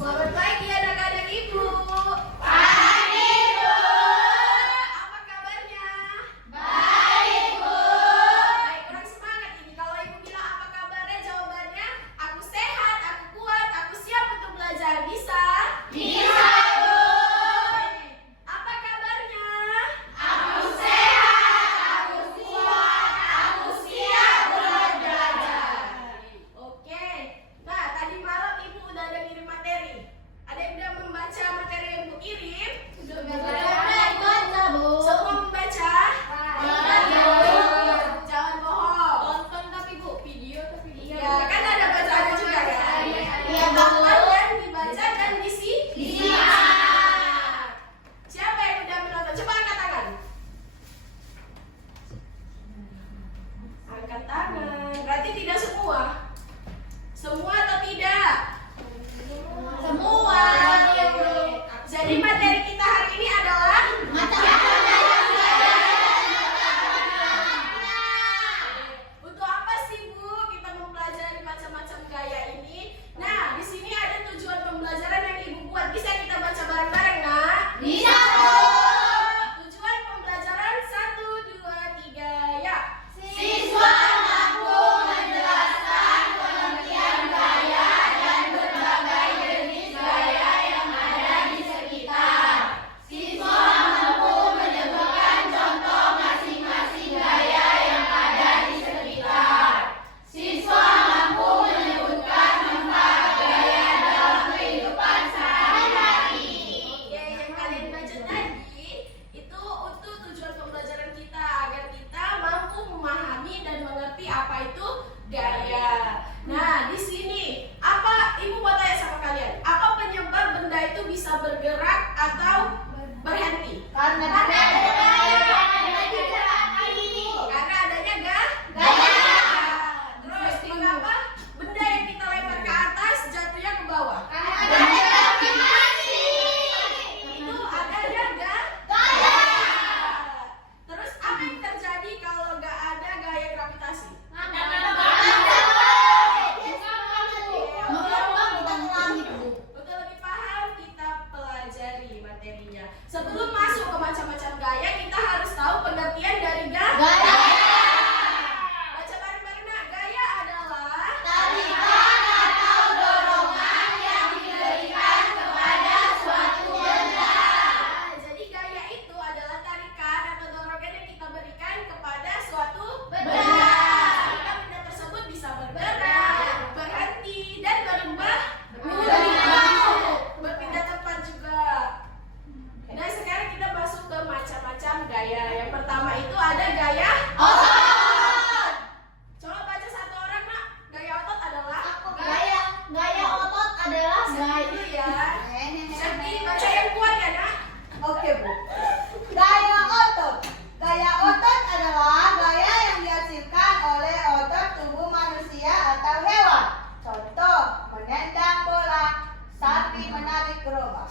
Selamat pagi anak-anak ibu. Pagi, Bu. Apa kabarnya? Baik, Bu. Baik, kurang semangat ini. Kalau ibu bilang apa kabarnya, jawabannya aku sehat, aku kuat, aku siap untuk belajar. Bisa? Bisa, Bu. Apa kabarnya? Aku sehat, aku kuat, aku siap buat belajar. Oke. Nah, tadi malam ibu udah ada ngirim materi. Ada yang udah membaca materi yang ibu kirim? Baca, Bu. Semua membaca? Iya. Jangan bohong. Nonton tapi Bu, video tapi Iya, kan ada bacaannya juga kan? Iya, Bu. Ditonton dan dibaca dan disimak. Siapa yang udah menonton? Coba angkat tangan. Angkat tangan. Berarti tidak semua. Semua atau tidak? Semua. Jadi materi kita hari ini adalah untuk apa sih Bu kita mempelajari macam-macam gaya ini? Nah, di sini ada tujuan pembelajaran yang ibu buat. Bisa kita baca bareng-bareng, Nak? Bisa, Tujuan pembelajaran 1, 2, 3, ya. Siswa mampu menjelaskan pengertian gaya dan berbagai jenis gaya yang ada di sekitar. Siswa mampu menyebutkan contoh masing-masing gaya yang ada di sekitar. Siswa mampu menyebutkan manfaat gaya dalam kehidupan sehari-hari. Oke, yang kalian baca tadi itu untuk tujuan pembelajaran kita agar kita mampu memahami dan mengerti apa itu gaya. Nah, di sini apa ibu mau tanya sama kalian? Apa penyebab benda itu bisa bergerak atau berhenti? Karena Karena adanya gaya. Terus mengapa benda yang kita lempar ke atas jatuhnya ke bawah? Itu adanya gaya. Terus apa yang terjadi kalau nggak ada gaya gravitasi? Untuk lebih paham kita pelajari materinya. Sebelum masuk ke macam-macam gaya, kita harus tahu pengertian dari gaya. Baca bareng-bareng, Nak. Gaya adalah Tarikan atau dorongan yang diberikan kepada suatu benda. Jadi gaya itu adalah tarikan atau dorongan yang kita berikan kepada suatu benda. Benda. Sehingga benda tersebut bisa bergerak, berhenti, dan berpindah tempat juga. Nah, sekarang kita masuk ke macam-macam gaya. Yang pertama itu ada gaya Otot. Coba baca satu orang, Mak. Gaya otot adalah Gaya otot adalah dulu ya. Jadi baca yang kuat ya, Nak. Oke, Bu. Gaya otot. Gaya otot adalah gaya yang dihasilkan oleh otot tubuh manusia atau hewan. Contoh, menendang bola, sapi menarik gerobak.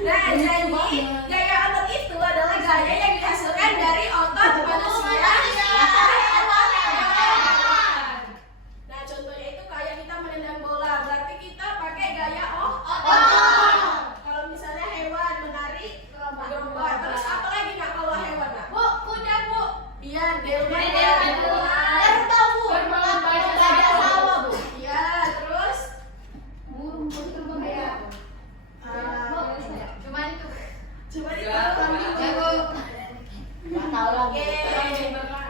Nah, jadi gaya otot itu adalah gaya yang dihasilkan dari otot manusia atau hewan. Nah, contohnya itu kayak kita menendang bola, berarti kita pakai gaya otot. Kalau misalnya hewan menarik gerobak, terus apa lagi Nak kalau hewan, Nak? Bu, kuda, Bu. Iya, delman. Kerbau, Bu. Gajah sawah, Bu. Iya, terus Cuma itu. coba itu Ya, Bu. Nggak tahu lagi. Oke.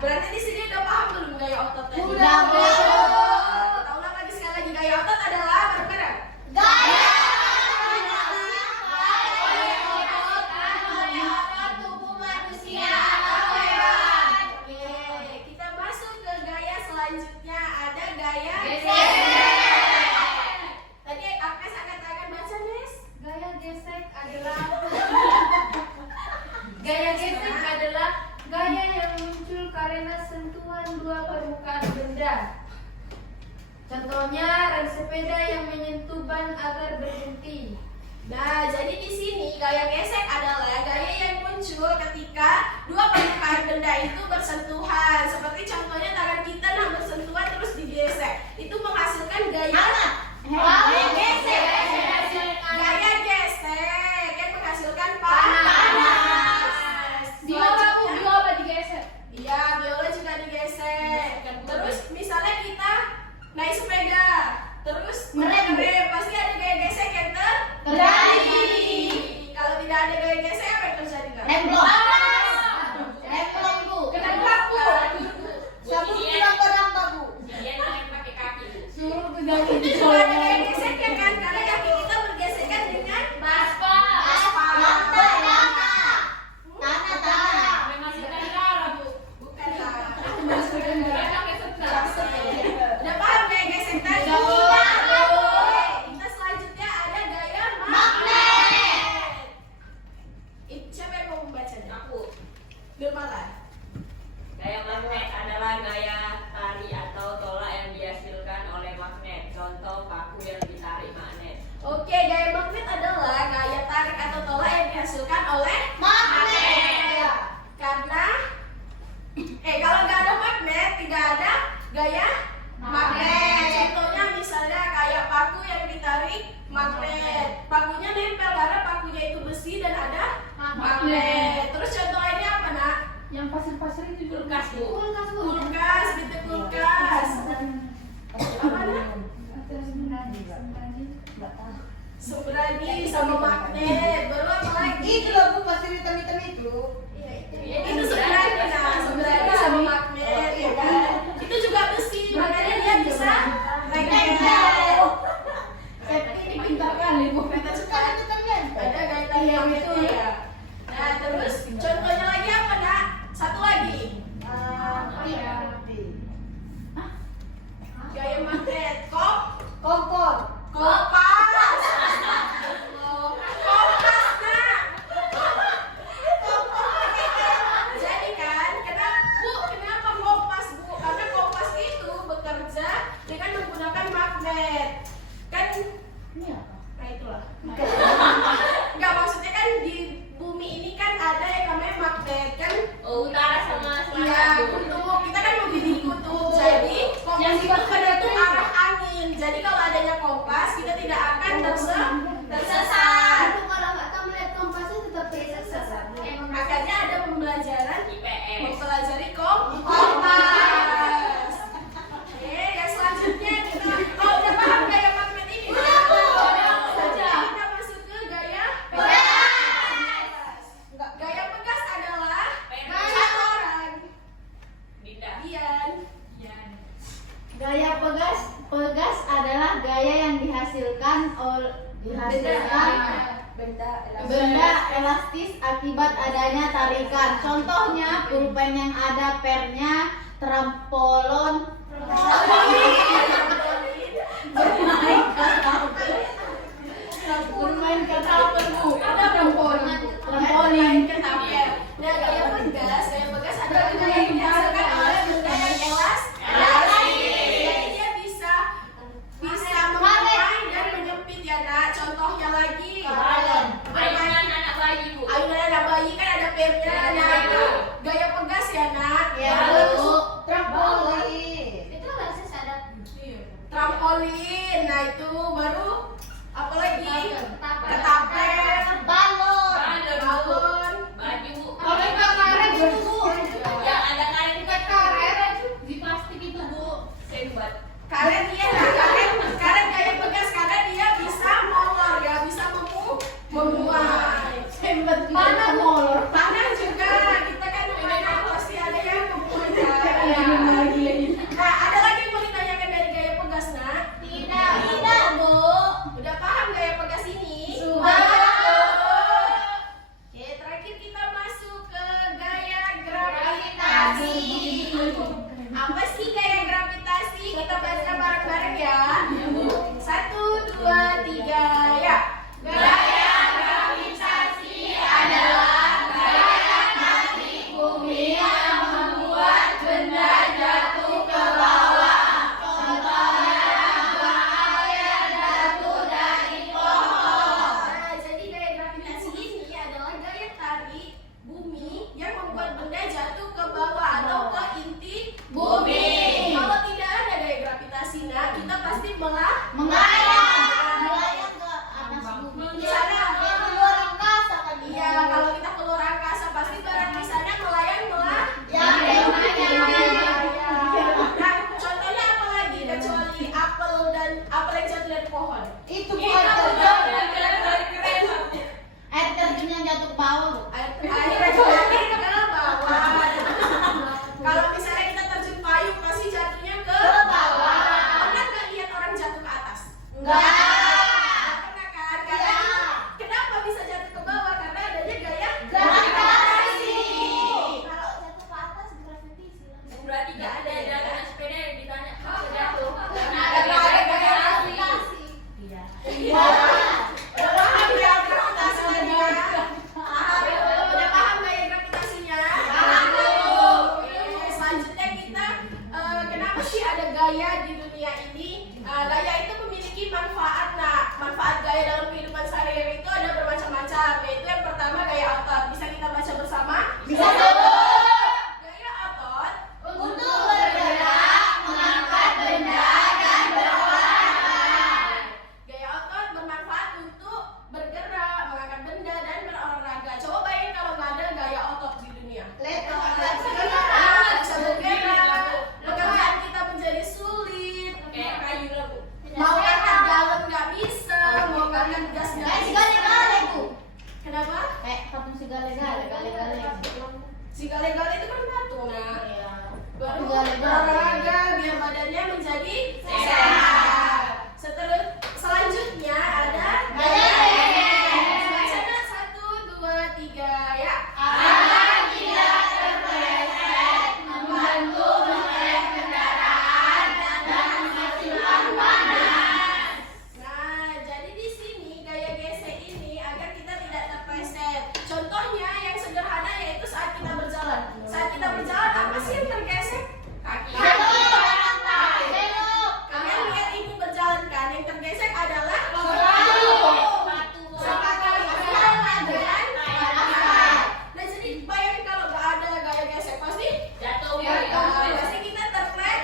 Berarti di sini udah paham belum gaya otot tadi? Udah, Bu. Kita ulang lagi sekali lagi. Gaya otot adalah bareng-bareng. Gaya Tubuh manusia atau hewan. Oke, kita masuk ke gaya selanjutnya. Ada gaya Tadi Agnes angkat tangan, baca, Nes. Gaya gesek adalah gaya yang muncul karena sentuhan dua permukaan benda. Contohnya rem sepeda yang menyentuh ban agar berhenti. Nah, jadi di sini gaya gesek adalah gaya yang muncul ketika dua permukaan benda itu bersentuhan. Seperti contohnya tangan kita bersentuhan terus digesek. Itu menghasilkan gaya Gaya gesek. juga ada gaya geseknya kan, karena kaki kita bergesekan dengan Tanah. Menghasilkan darah, Bu. bukan lah. Mereka kesetan. Udah paham gaya gesek tadi? Udah, Bu. Oke, kita selanjutnya ada gaya magnet. Siapa yang mau membacanya? Aku. Nurmala. Gaya magnet adalah gaya tari atau tolak yang dihasilkan oleh magnet. Contoh paku yang ditarik magnet. Oke, gaya magnet adalah gaya tarik atau tolak yang dihasilkan oleh magnet. Karena kalau nggak ada magnet, tidak ada gaya magnet. Contohnya misalnya kayak paku yang ditarik magnet. Pakunya nempel karena pakunya itu besi dan ada magnet. Terus contoh lainnya apa, Nak? Yang pasir-pasir itu juga Kulkas, Bu. Kulkas, gitu kulkas. Apa, Nak? Sembrani sama magnet. Baru apa lagi? Itu loh Bu, pasir hitam-hitam itu. Itu sembrani, nah sembrani sama magnet, ya kan? Itu juga besi, makanya dia bisa nempel. ini pintar kali, Bu. Kita suka Itu kan nempel. ada gaya tali yang itu ya. Nah terus contohnya lagi apa, Nak? Satu lagi. Gaya magnet, Kompor. kompas. Kompas, Nak. Jadi kan, kenapa kompas, Bu? Karena kompas itu bekerja dengan menggunakan magnet. Kan, nah itulah. Enggak, maksudnya kan di bumi ini kan ada yang namanya magnet kan? Oh, utara sama Iya, selatan, Bu. kutub. Kita kan mau di kutub. Jadi, kompas itu kan itu arah angin. Jadi kalau adanya kompas, kita tidak akan tersesat. Kalau nggak tahu melihat kompasnya tetap tersesat. Makanya ada pembelajaran IPS. mempelajari kompas. Oke, yang selanjutnya kita udah paham gaya magnet ini? Kita masuk ke gaya pegas. Gaya pegas adalah satu orang. Dinda. Dian. Gaya pegas adalah gaya yang dihasilkan benda elastis akibat adanya tarikan. Contohnya pulpen yang ada pernya, trampolin, bermain ketapel, Bu. Ada trampolin. Trampolin. Nah, gaya pegas adalah gaya yang dihasilkan oleh benda yang elastis. Jadi dia bisa memulai dan menyempit ya, Nak. Contohnya lagi. Mainan anak bayi, Bu. Ayunan anak bayi kan ada pernya. Nah, itu gaya pegas ya, Nak. Ya, Terus Bu. Trampolin. Itu lasis ada. trampolin. Nah, itu baru apa lagi? Ketapel. Ketapel, Balon. balon. Baju, Bu. Kalau nggak karet itu, Bu. Yang ada karet itu kan Karet di plastik itu, Bu. sembat. Karet iya, nah, karet gaya pegas karena dia bisa molor ya, bisa memuai. Mana molor? Tanah juga kita kan memandang pasti ada yang memuai. Nah, ada lagi yang mau ditanyakan dari gaya pegas, Nak? Tidak, Bu. Udah paham gaya pegas ini? Sudah. Enggak. Pernah kan? Karena kenapa bisa jatuh ke bawah? Karena adanya gaya Gravitasi. Kalau jatuh ke atas gravitasi. Berarti nggak ada gerakan sepeda yang ditanya kalau jatuh. Karena Karena ada gaya Gravitasi. Iya. Iya. Udah paham ya gravitasinya? Udah paham gaya gravitasinya? Oke, selanjutnya kita kenapa sih ada gaya di dunia ini? Gaya itu memiliki manfaat. Nah, manfaat gaya dalam kehidupan sehari-hari itu ada bermacam-macam. Yaitu yang pertama gaya otot. Bisa kita baca bersama? Bisa. Gaya otot Untuk bergerak, mengangkat benda dan berolahraga. Gaya otot bermanfaat untuk bergerak, mengangkat benda, dan berolahraga. Coba bayangin kalau nggak ada gaya otot di dunia. Bisa bergerak, pekerjaan kita menjadi sulit. kayak kayu lah Bu. Mau angkat galon nggak bisa, mau angkat gas nggak Kayak si bisa. gale-gale tuh. Kenapa? Kayak patung si gale-gale, gale-gale. Si gale-gale itu kan batu, nah. Iya. Baru Gale-gale. berolahraga biar badannya menjadi sehat. Selanjutnya ada Gaya leher. Baca nak, 1, 2, 3 ya. Agar tidak terpeleset, membantu mengerem kendaraan dan menghasilkan panas. Nah, jadi di sini gaya gesek ini agar kita tidak terpleset. Contohnya yang sederhana yaitu saat kita berjalan. Saat kita berjalan apa sih yang tergesek? Kaki. Kalian lihat ibu berjalan kan? Yang tergesek adalah Sepatu. Nah, jadi bayangin kalau nggak ada gaya gesek pasti Jatuh. pasti kita terpleset.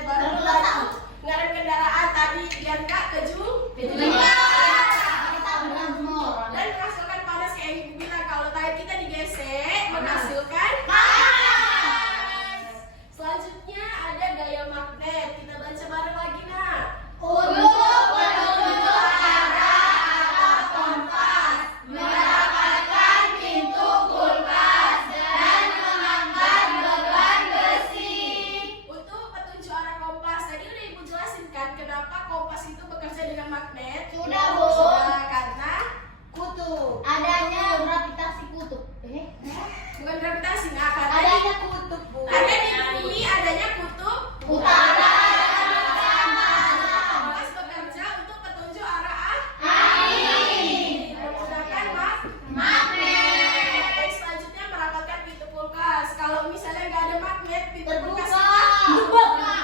Baru tahu ngarep kendaraan tadi biar nggak kejung. Kita benar semua. Dan menghasilkan panas kayak ibu bilang kalau tayar kita digesek menghasilkan selanjutnya ada gaya magnet. Kita baca bareng lagi nah. Untuk menunjuk arah atau kompas, merapatkan pintu kulkas, dan mengangkat beban besi. Untuk petunjuk arah kompas tadi udah ibu jelasin kan kenapa kompas itu bekerja dengan magnet. Sudah, Bu. Sudah, karena Kutub. Adanya gravitasi kutub. bukan gravitasi nah karena Adanya kutub, Bu. karena di bumi adanya kutub Utara. kompas bekerja untuk petunjuk arah Angin. menggunakan Magnet. Dan selanjutnya merapatkan pintu kulkas. Kalau misalnya nggak ada magnet, pintu kulkas Terbuka.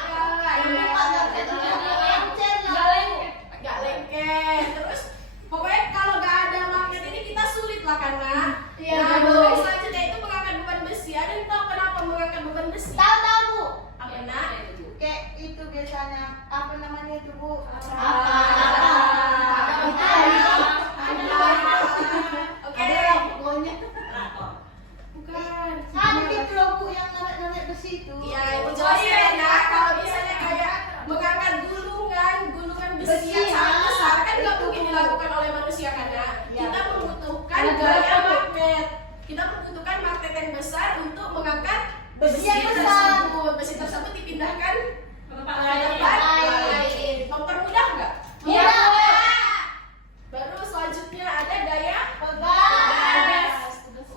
nggak lengket. Terus pokoknya kalau nggak ada magnet ini kita sulit lah karena. Iya, Nah, Bu. terus selanjutnya itu mengangkat beban besi. Ada yang tahu kenapa mengangkat beban besi? Tahu, Bu. Apa nak? Kayak itu biasanya apa namanya itu, Bu? Oke. Ada pokoknya. Bukan. Ada gitu loh, Bu, yang narik-narik besi itu. Iya, ibu jelaskan ya. Kalau misalnya kayak mengangkat gulungan besi yang sangat besar kan nggak mungkin dilakukan oleh manusia karena kita membutuhkan gaya magnet. Kita membutuhkan magnet yang besar untuk mengangkat Besi yang besar. tersebut. Besi tersebut dipindahkan ke Tempat tempat lain. lain. Mempermudah nggak? Iya. Baru selanjutnya ada gaya Pegas.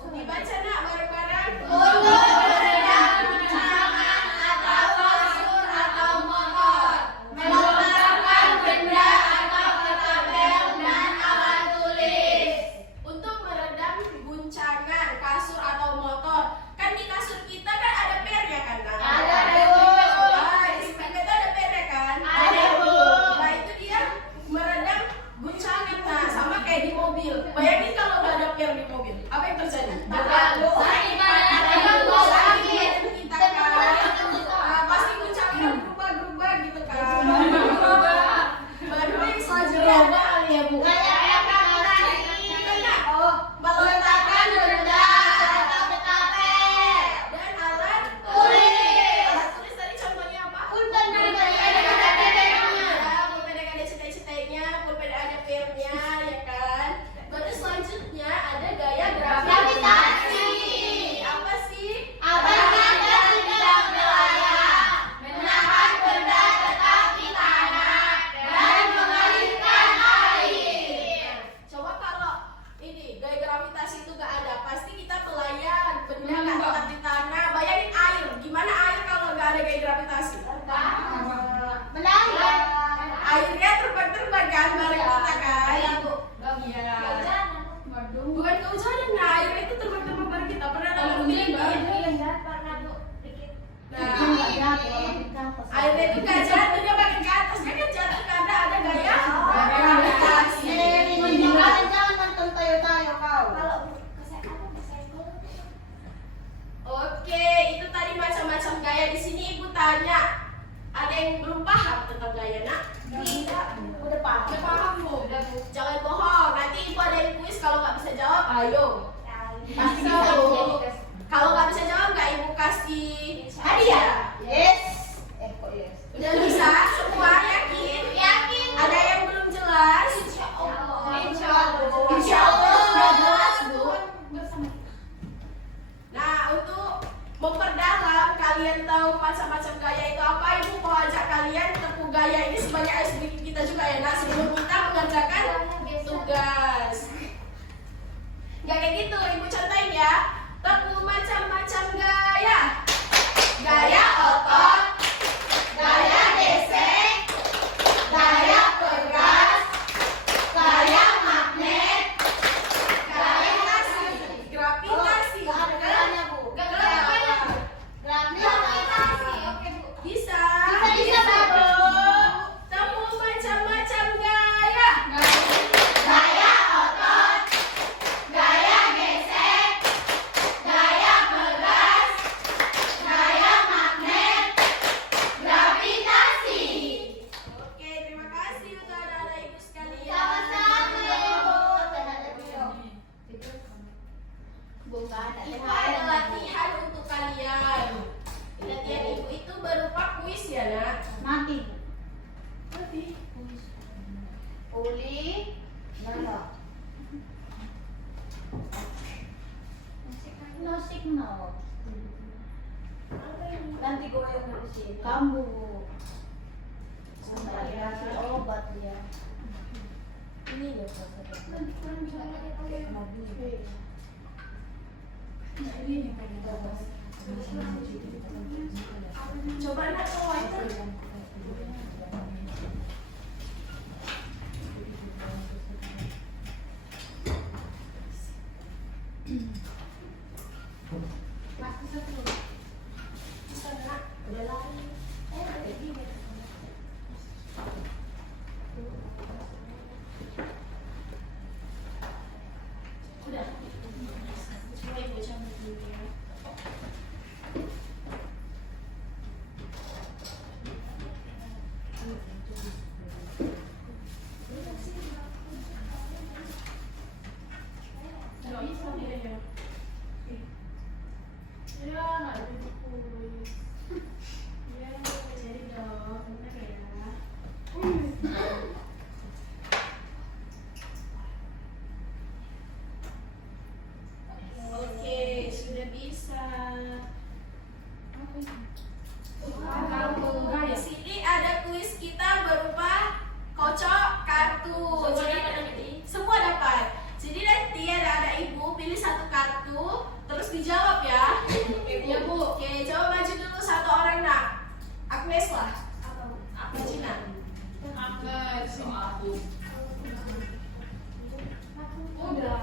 dibaca nak bareng-bareng. Untuk berenang, tangan atau kasur atau motor, meletakkan benda atau ketapel dan alat tulis. Untuk meredam guncangan kasur atau motor. Kan di kasur kita kan ada per ya kan? Nak? Ada, Bu. Di samping itu ada per ya kan? akhirnya terbang-terbang kan bareng kita kan. Iya, Bu. Iya. Waduh. Bukan kehujanan, nah akhirnya itu terbang-terbang bareng kita. Pernah Kalau nonton hujan film nggak nggak? ada yang jatuh, Bu. Dikit. Nah, Enggak jatuh, kalau kita apa sih? akhirnya itu nggak jatuh, dia makin ke atas. Dia kan jatuh karena ada gaya gravitasi. Mendingan jangan nonton tayo-tayo kau. Oke, itu tadi macam-macam gaya. Di sini ibu tanya, ada yang belum paham tentang gaya nak? Tidak. Udah paham. Udah paham bu? Udah bu. Jangan bohong. Nanti ibu ada yang kuis, kalau nggak bisa jawab, ayo. Pasti Bisa, bisa Bu. bu. Kalau nggak bisa jawab, nggak ibu kasih hadiah. Yes. Kok yes? Udah bisa semua, yakin? Yakin. Ada yang belum jelas? Insya Insya Allah. Allah. Sudah jelas, Bu. Nah, untuk memperdalam kalian tahu macam-macam gaya itu apa, ibu mau ajak kalian tempuh gaya ini sebagai icebreaking kita juga ya nak, sebelum kita mengerjakan tugas. Gak kayak gitu, ibu contohin ya. Tempuh macam-macam gaya. Gaya otot, gaya gesek, gaya pegas, gaya magnet, gravitasi. Gravitasi. Nggak ada galanya, Bu. Gak galanya. Gravitasi. Bisa. Bisa, Bu. Tempuh macam-macam gaya. Gaya otot, gaya gesek, gaya pegas, gaya magnet, gravitasi. Oke, terima kasih untuk anak-anak ibu sekalian. Sama-sama, Ibu. Bukan, Itu ada latihan untuk kalian. Latihan ibu itu berupa kuis ya nak. nanti. Uli. Nasik no. Nanti goyang dari sini. Kambu. Sampai kasih obat dia. Ini ya. Coba nak bawa itu. Bisa nak, udah lari. Udah gini. Udah. Cuma ibu cabut dulu ya. Nggak bisa dia ya. Ya, nggak ada kuis. Ya, jadi dong, bentar ya. Oke, sudah bisa. Di sini ada kuis kita berupa kocok kartu. Jadi semua dapat. Jadi nanti ada ibu pilih satu kartu, terus dijawab ya. Iya bu. Oke, coba maju dulu satu orang nak. Agnes lah. Maju nak. Udah.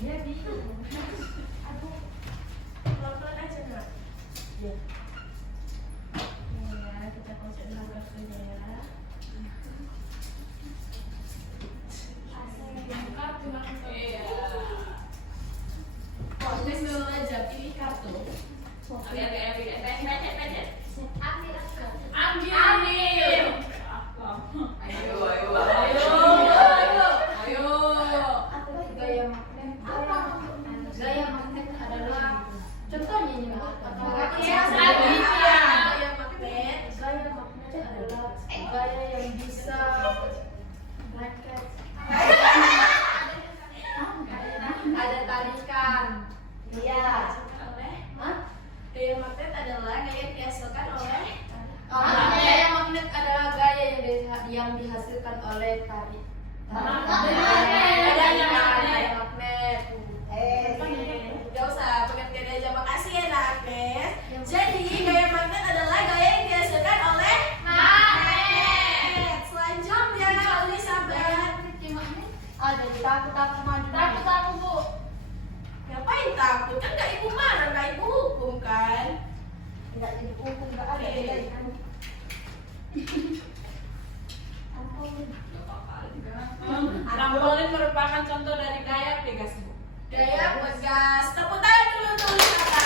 Dia bingung. Pelan-pelan aja nak. Ya. Ya, kita kocok dulu kartunya ya. Agnes dulu aja pilih kartu. Ambil. Gaya magnet. Gaya magnet adalah contohnya ini, Bu. Atau Gaya magnet. Gaya magnet. gaya magnet adalah gaya yang bisa bracket. Ada tarikan. Iya. Hah? Gaya magnet adalah gaya yang dihasilkan oleh Gaya magnet adalah gaya yang dihasilkan oleh tarik. Gaya magnet. Eh. Gak usah pengertian aja. Makasih ya nak Agnes. Jadi gaya magnet adalah gaya yang dihasilkan oleh magnet. Selanjutnya Takut maju. Takut aku, Bu. Ngapain takut? Kan gak ibu marah, gak ibu hukum kan? Tidak jadi hukum, nggak ada bedanya. Trampolin merupakan contoh dari gaya Pegas, Bu. Gaya pegas. Tepuk tangan dulu untuk wisata.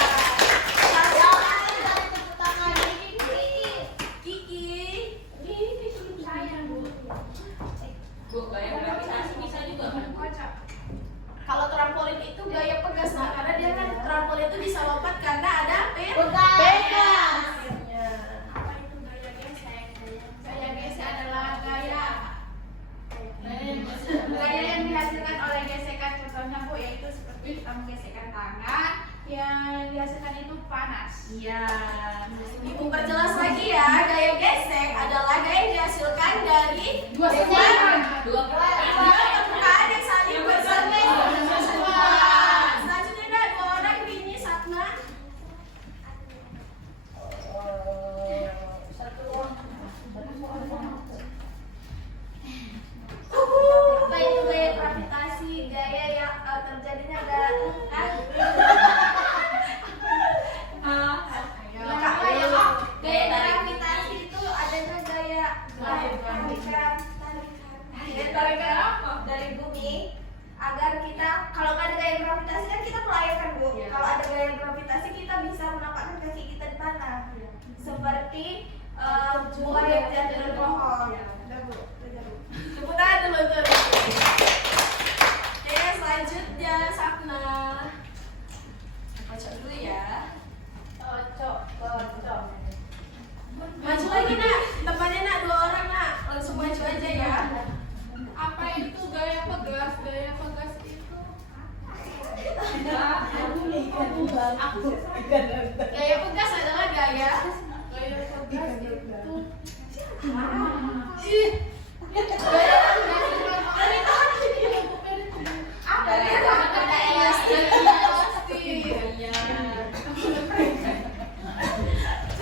Yang lain dari tepuk tangan Kiki. Ini saya Bu. Bu, gaya gravitasi bisa juga kan? Kalau trampolin itu gaya pegas, nah karena dia kan trampolin itu bisa lompat karena ada Pegas. akhirnya. Apa itu gaya gesek? Gaya gesek adalah gaya yang dihasilkan oleh gesekan, contohnya Bu, yaitu seperti kita menggesekkan tangan, yang dihasilkan itu panas. Iya. Ibu perjelas lagi ya, gaya gesek adalah gaya yang dihasilkan dari Dua permukaan. Dua permukaan. dua permukaan yang saling bersanding. Selanjutnya ada dua orang Rini Satna. Apa itu gaya gravitasi? Gaya yang terjadinya gaya gravitasi itu adanya gaya tarikan apa? dari bumi agar kita, kalau nggak ada gaya gravitasi kan kita melayangkan, Bu. Kalau ada gaya gravitasi kita bisa menampakkan kaki kita di tanah, seperti buah yang jatuh dari pohon. Udah, Bu. Tepuk tangan dulu untuk Rini. Oke, selanjutnya Sapna. Baca dulu ya. Cocok. Maju lagi nak, tempatnya nak dua orang nak, langsung maju aja ya. Apa itu gaya pegas? Gaya pegas itu Gaya pegas adalah gaya. Ih, apa ya? ada elastik.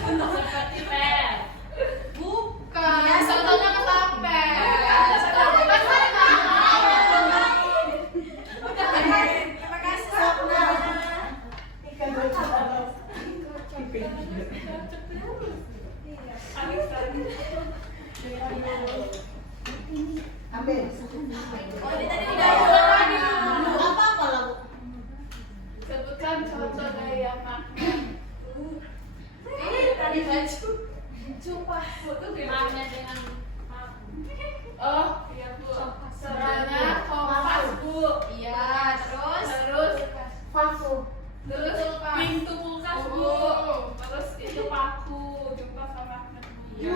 Seperti per. Bukan. Ya, Contohnya ketapel. Terima kasih Sapna. Ambil. Oh, ini tadi udah lagi. Apa-apa lah. Sebutkan contoh gaya magnet. Tadi baju. Sumpah. Magnet dengan Oh, iya, Bu. Soalnya kompas, Bu. Iya, terus Terus pintu kulkas, Bu. Terus itu paku, jumpa sama magnet, Bu.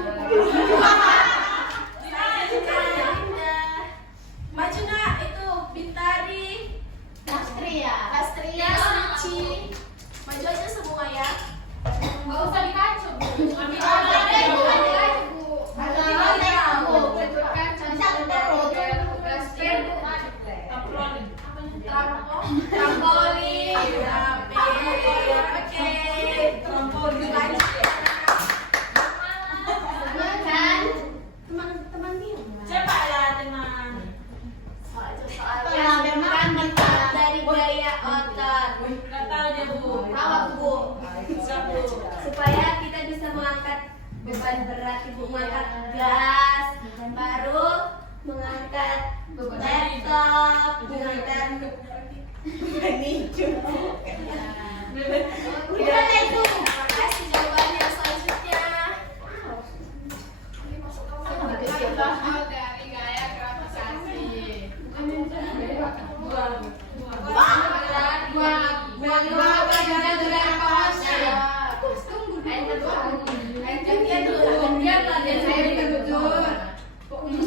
maju nak, itu Bintari, Astria, Suci. Maju aja semua ya. Nggak usah dikacu, Bu. Ambil ada, Bu. Bu. Ada, Bu. Sebutkan contoh dari gaya pegas itu. Trampolin. Oke. Teman-teman dia. Coba lah teman. Soalnya sebutkan manfaat dari gaya otot. Gak tahu dia, Bu. Apa, Bu? Satu. Supaya kita bisa mengangkat beban berat, Ibu mengangkat gas, baru mengangkat laptop, mengangkat gimana itu? Terima kasih jawabannya. Selanjutnya Contoh dari gaya gravitasi.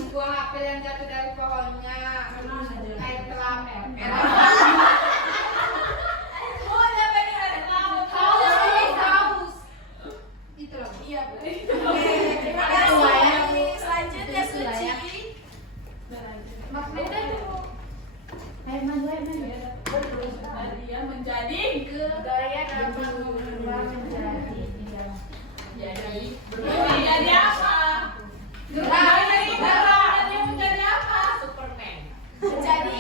Buah apel yang jatuh dari pohonnya, air kelamel. Haus. Itu loh. iya, Bu. Oke, terima kasih. Selanjutnya Suci. Maksudnya Dia menjadi gaya dapat mengubah menjadi jadi apa? gaya Dia menjadi apa? Superman. Menjadi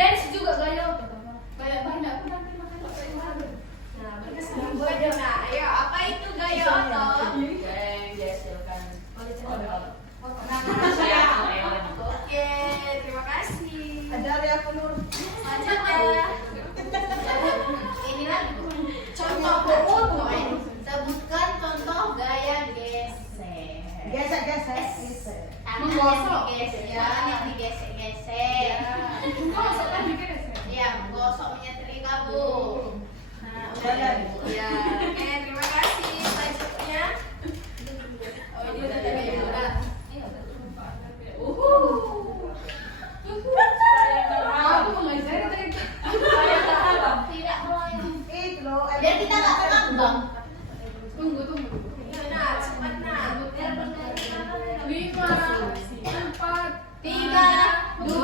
Dance juga gaya otot. Gaya banyak pun nanti makan. Nah, berkesan gue deh. Nah, ayo apa itu gaya otot? Gaya yang dihasilkan oleh otot Manusia. hewan. Oke, terima kasih. Ada yang penuh. Selanjutnya, Ini lagi. contoh buku. Sebutkan contoh gaya gesek. Gesek-gesek. Tangan Menggosok. digesek, tangan yang digesek-gesek. Gosok kan dikit. Iya, menggosok menyetrika, Bu. Nah, udah Udah. ya. Oke, terima kasih. Selanjutnya, oh ini udah ada gaya yoga. Aku mengajari tadi. Tidak melayang. Itu loh. Biar kita nggak terbang. Tunggu. Nah, cepat nah. Biar benar. 5, 4, 3, 2, 1.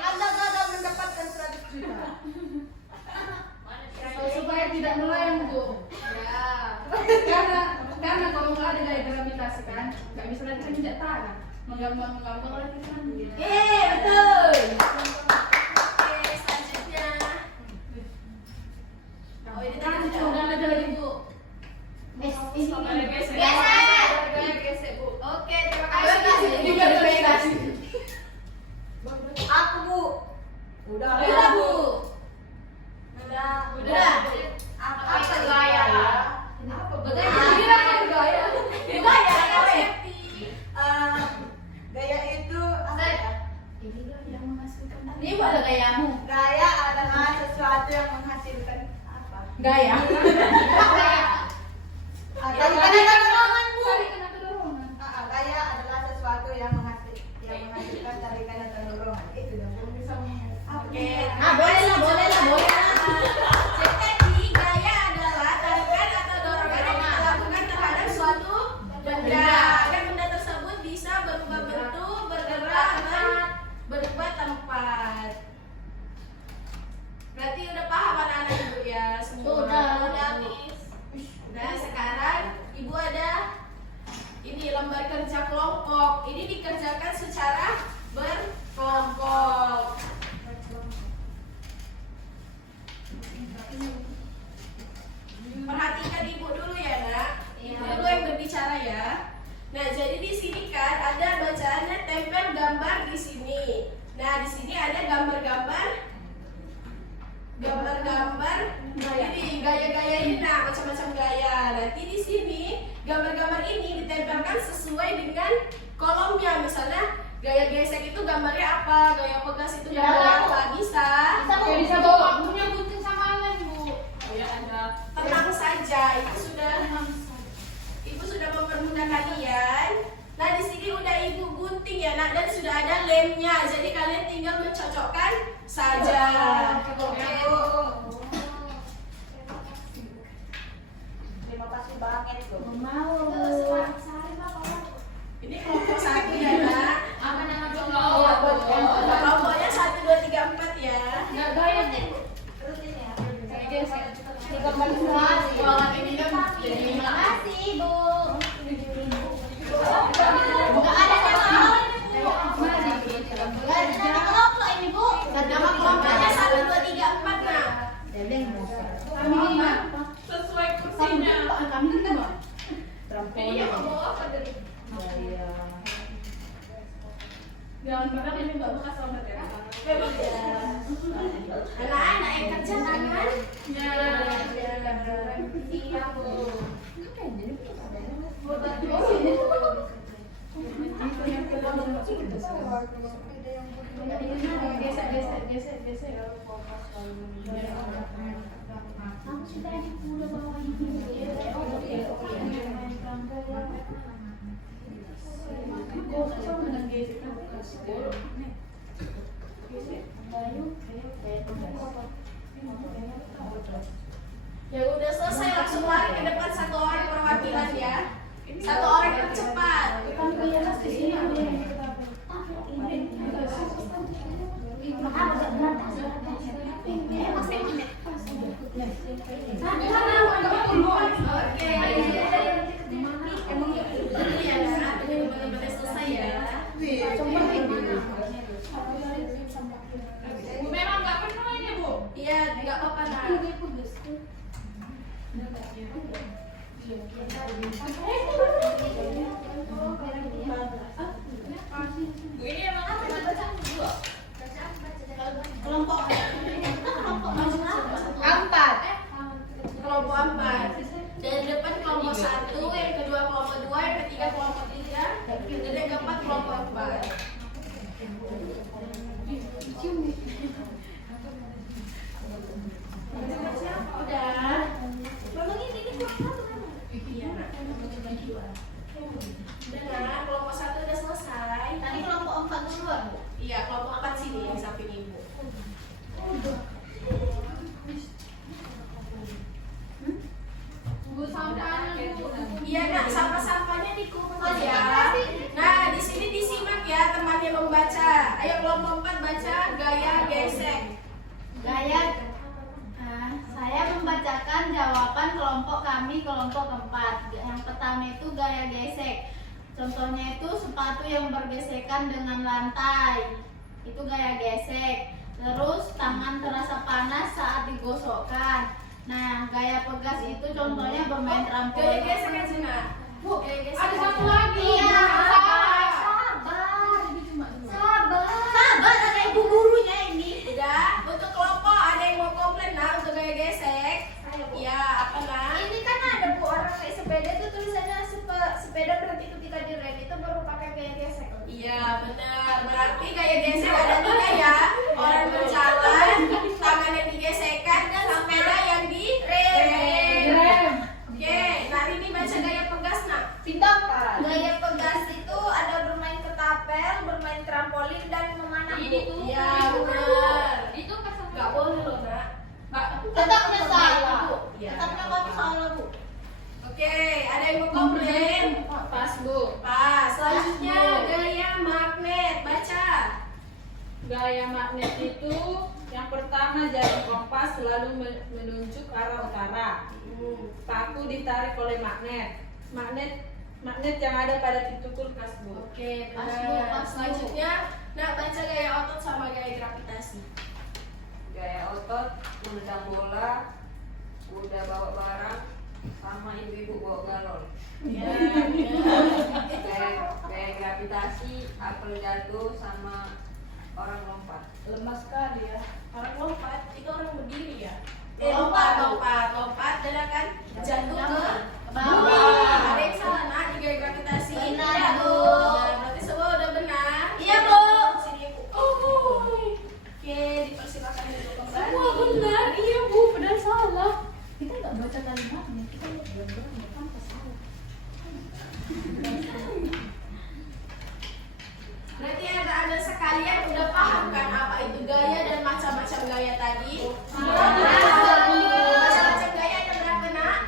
Anda gagal mendapatkan 100 juta. supaya tidak melayang, Bu. Ya. Karena kalau nggak ada gaya gravitasi kan, nggak bisa lagi menginjak tanah, menggambar lagi kan. Betul. Oke, selanjutnya. Oh, ini tadi sudah ada lagi, Bu. Gaya gesek. Gaya gesek, Bu. Oke, terima kasih. Ini juga ada gaya gesek. Aku, Bu. Udah. Udah, Bu. Udah. Apa itu gaya? Gaya gaya. Gaya. Gaya itu apa ya? Ini ada gayamu. Gaya adalah sesuatu yang menghasilkan apa? Gaya. Tadi kan ada dorongan, Bu. Tarikan atau dorongan? Gaya adalah sesuatu yang menghasilkan tarikan atau dorongan. Itu dong. Oke. Boleh lah. Jadi gaya adalah tarikan atau dorongan yang kita lakukan terhadap suatu benda agar benda tersebut bisa berubah bentuk, bergerak, dan berubah tempat. Berarti udah paham anak-anak ibu ya semua? Udah, Miss. Nah sekarang ibu ada ini lembar kerja kelompok. Ini dikerjakan secara berkelompok. Perhatikan ibu dulu ya nak. Ibu dulu yang berbicara ya. Nah jadi di sini kan ada bacaannya tempel gambar di sini. Nah di sini ada gambar-gambar ini gaya-gaya ini nah macam-macam gaya. Nanti di sini gambar-gambar ini ditempelkan sesuai dengan kolomnya. Misalnya gaya gesek itu gambarnya apa, gaya pegas itu gambarnya apa, bisa. Bisa bawa punya gunting sama lain, Bu. Ya ada. Tenang saja, ibu sudah mempermudah kalian. Nah di sini udah ibu gunting ya nak dan sudah ada lemnya, jadi kalian tinggal mencocokkan saja. Oke. Terima kasih banget, Bu. Ini kelompok satu ya nak. Apa nama kelompok? Kelompoknya 1, 2, 3, 4 ya. Nggak gaya nih. Rutin ya. Kayak gesek. Ruangan ini kan jadi Terima kasih, Bu. Bukan ada nama. Nggak ada nama kelompok ini, Bu. nama kelompoknya 1, 2, 3, 4 nah. Kami lima. Sesuai kursinya. Kami lima. Ini yang mau apa dari? Jangan makan ini nggak bekas banget ya. Anak-anak yang kerja kan? Ya. Iya Bu. Gesek. Ya udah selesai langsung lari ke depan satu orang perwakilan ya. Satu orang tercepat. Oke. Emang ya benar-benar selesai ya. Bu, ini emang Kelompok Empat. Kelompok 4. Dari depan kelompok 1, yang kedua kelompok 2, yang ketiga kelompok 3, dan yang keempat kelompok 4. Udah. Memang ini kelompok satu kan? Iya, Nak. Udah, Nak. Kelompok 1 udah selesai. Tadi kelompok 4 duluan, Bu. Iya, kelompok 4 sini yang samping ibu. Bu sampahnya Bu. Iya, Nak. Sampah-sampahnya dikumpul ya. Nah, di sini disimak ya temannya membaca. Ayo kelompok 4 baca gaya gesek. Gaya saya membacakan jawaban kelompok kami kelompok keempat. Yang pertama itu gaya gesek. Contohnya itu sepatu yang bergesekan dengan lantai. Itu gaya gesek. Terus tangan terasa panas saat digosokkan. Nah, gaya pegas itu contohnya bermain Gaya trampolin. gesek kan sih, Nak? Bu, Gaya gesek. ada satu lagi. Iya. Sabar, ada ibu gurunya ini. Udah, untuk kelompok ada yang mau komplain nah untuk gaya gesek? Iya, apa nah? Ini kan ada Bu orang naik sepeda itu tulisannya sepeda berhenti ketika direm itu merupakan gaya gesek. Iya, benar. Berarti gaya gesek ada 3 ya. Orang berjalan, tangan yang digesekkan dan sepeda yang direm. Rem. Oke, nah ini baca gaya pegas nak. Tindakan. Gaya pegas itu ada bermain ketapel, bermain trampolin dan memanah. Ini Bu. tuh. Iya, benar. Itu pas Gak boleh loh nak. Tetapnya salah. Iya. Tetapnya kamu salah, Bu. Oke, ada yang mau komplain? Pas Bu. Pas. Selanjutnya gaya magnet. Baca. Gaya magnet itu yang pertama jarum kompas selalu menunjuk arah utara. Paku ditarik oleh magnet. Magnet yang ada pada pintu kulkas, Bu. Oke, Pas, benar. Bu, pas, Bu. Selanjutnya, nah baca gaya otot sama gaya gravitasi. gaya otot, menendang bola, udah bawa barang, sama ibu-ibu bawa galon. Iya. Gaya gravitasi, apel jatuh, sama orang lompat. Lemas sekali ya. Orang lompat itu orang berdiri ya. Lompat. Lompat, dan akan jatuh ke bawah. bawah. Ada yang salah nak di gaya gravitasi? Benar, Iya, Bu. Nah, berarti semua udah benar. Iya, Bu. Sini Bu. Oke, dipersilakan untuk kembali. Semua benar. Iya Bu, benar salah. Kita nggak baca kalimatnya, kita lihat gambarnya tanpa salah. Berarti ada sekalian udah paham kan apa itu gaya dan macam-macam gaya tadi? Macam-macam gaya ada berapa nak?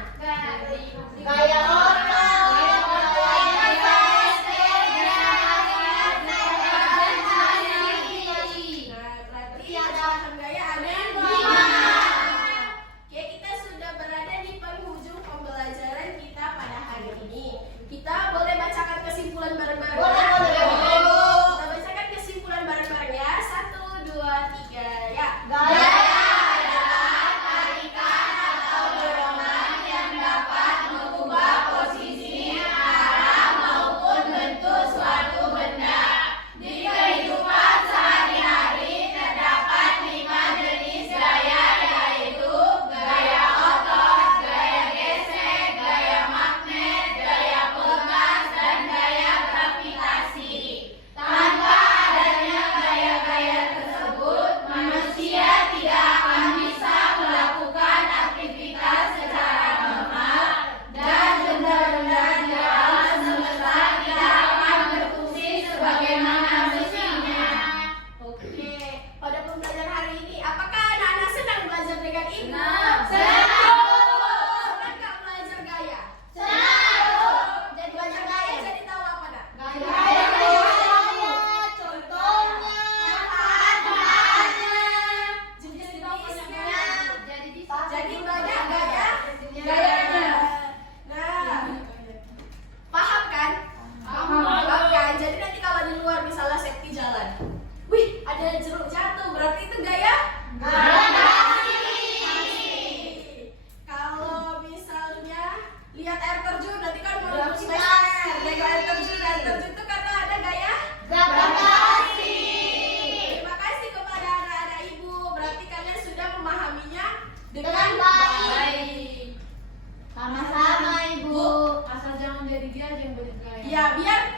Sama-sama Ibu. Asal jangan jadi dia aja yang banyak gaya. Ya,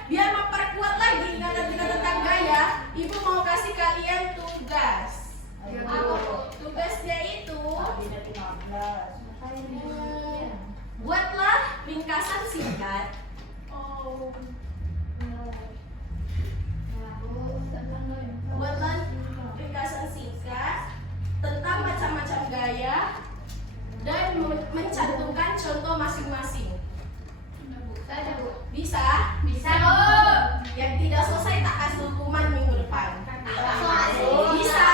biar memperkuat lagi ingatan kita tentang gaya, Ibu mau kasih kalian tugas. Apa Bu? Tugasnya itu buatlah ringkasan singkat. Buatlah ringkasan singkat tentang macam-macam gaya dan mencantumkan contoh masing-masing. Bisa? Bisa. Yang tidak selesai tak kasih hukuman minggu depan. Bisa.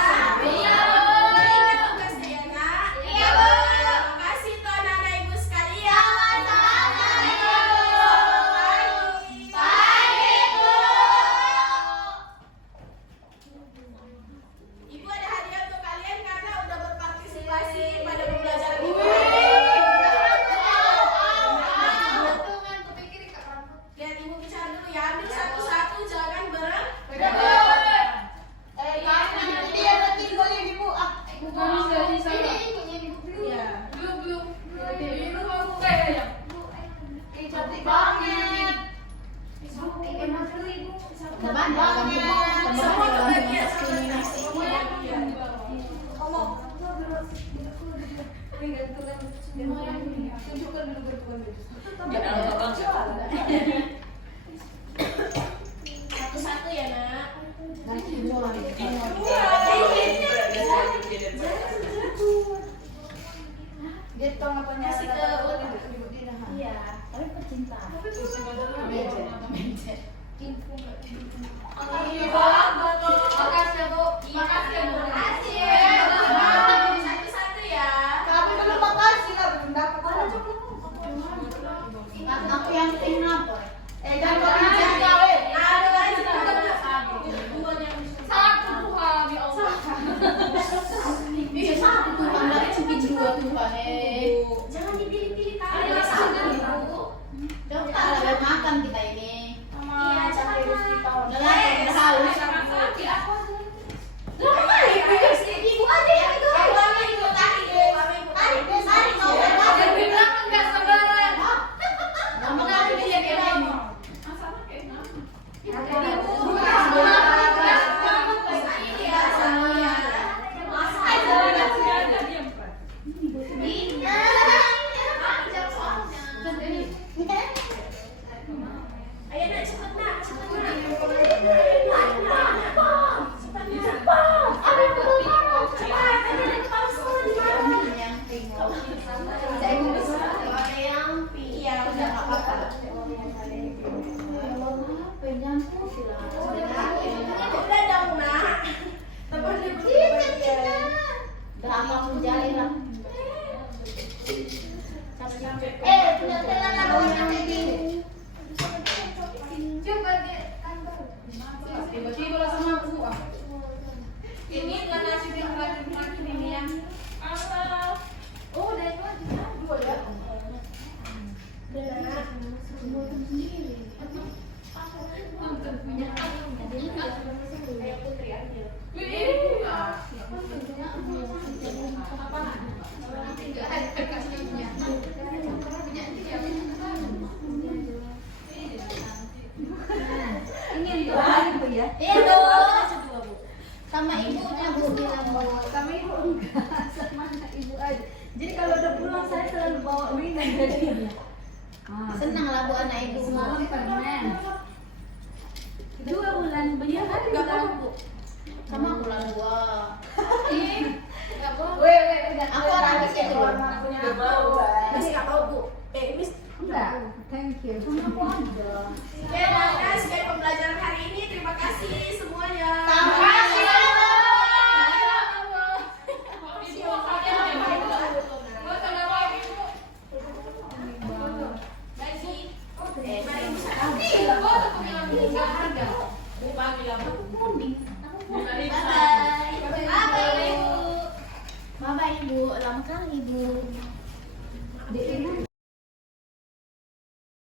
Ingat tugasnya ya nak. Iya, Bu. Terima kasih tuan anak ibu sekalian. Ibu ada hadiah untuk kalian karena udah berpartisipasi pada pembelajaran ini. Lihat ibu bicara dulu ya, ambil satu-satu, jangan Dia lagi boleh Ibu. Bukan dari saya. ya. Belum. Ini aku kayak. Cantik banget. Semua kebagian masing-masing. Ya. Satu-satu ya nak. Dia tahu apa Kasih ke Iya, tapi pecinta. Makasih Bu. Makasih ya Bu. Satu-satu ya. Kami belum makasih lah belum dapat. Aku yang penting apa? Jangan kau bicara weh. Ada lagi Satu Tuhan ya Allah. Satu Tuhan dari cuma dua Tuhan. Jangan dipilih-pilih kali. Satu. Kita ada makan kita ini. Iya, jangan. Udah lah, udah haus. Ibu aja yang itu. Mama ikut tarik. Tarik mau Dia bilang enggak sabaran. Kamu kan dia kayak ini. Sama kayak nama. Ayo nak cepet nak, cepet nak. Yang tinggal. Iya, udah nggak apa-apa. Penyampur sila. Udah dong nak. Teman dia berbagian. Dah kamu jalin lah. punya celana warna kayak gini. Coba deh kantor. Tiba-tiba langsung mampu ah. Ini kan nasi yang racun ini yang Oh, udah itu aja. Dua ya. Iya dong. Sama ibunya Bu bilang Bu. Sama ibu enggak, sama anak ibu aja. Jadi kalau udah pulang saya selalu bawa minum dari dia. Senang lah Bu anak ibu. Semalam permen. 2 bulan beliau kan Nggak mau bu. Sama bulan 2. Aku orang bisa Miss nggak mau bu. Miss enggak. Thank you. Sama aku aja. ya nah, sekian pembelajaran hari ini. Terima kasih semuanya. Bye bye Ibu. Lama kali Ibu.